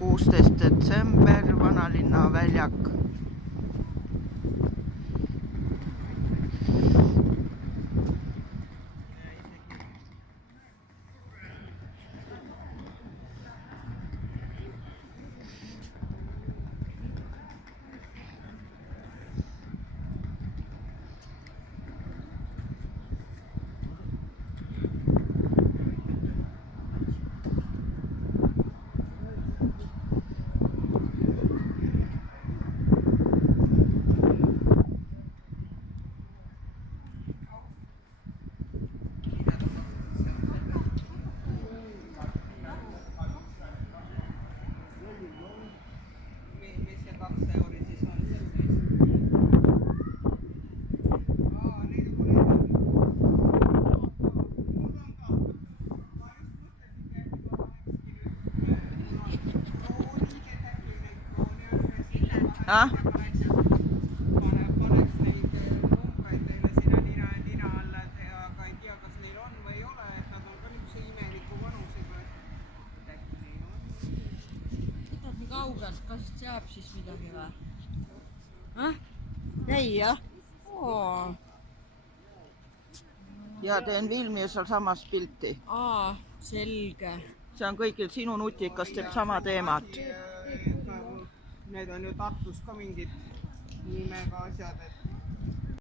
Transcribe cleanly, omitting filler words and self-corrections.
16. detsember, Vanalinna väljak. Ah? Paneks neid numbreid teile sinna nina alla, aga ei tea, kas neil on või ei ole, et nad on ka niisuguse imeliku vanusega, et äkki neil on. Võtad nii kaugelt, kas teab siis midagi või? Ei jah? Ja teen filmi ja sealsamas pilti. Selge. See on kõigil sinu nutikas teeb sama teemat. Need on ju Tartus ka mingid nimega asjad, et